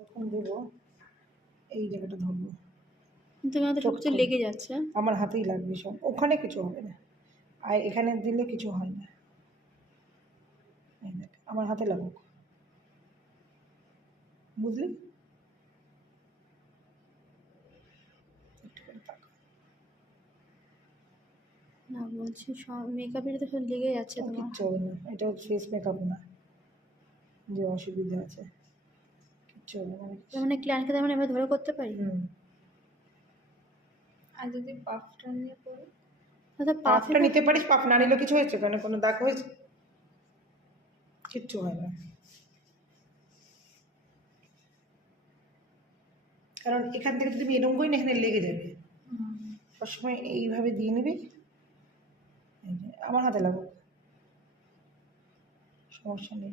যখন দেবো এই জায়গাটা ধরবো, তোমার হাতে সব কিছু লেগে যাচ্ছে। আমার হাতেই লাগবে সব, ওখানে কিছু হবে না, আর এখানে দিলে কিছু হয় না। এই দেখ আমার হাতে লাগুক, বুঝলি? না বলছি সব মেকআপের তো সব লেগে যাচ্ছে তোমার। কিচ্ছু হবে না, এটা ফেস মেকআপ না যে অসুবিধা আছে, কিচ্ছু হবে না। মানে ক্লায়েন্টকে তার মানে এবার ধরে করতে পারি। আর যদি পাফটা নিয়ে পড়ি, তাহলে পাফটা নিতে পারিস, পাফ না নিলে কিছু হয়েছে? কারণ কোনো দাগ হয়েছে? কিচ্ছু হয় না, কারণ এখান থেকে যদি এরকম করি না এখানে লেগে যাবে। সবসময় এইভাবে দিয়ে নিবি, আমার হাতে লাগুক, সমস্যা নেই।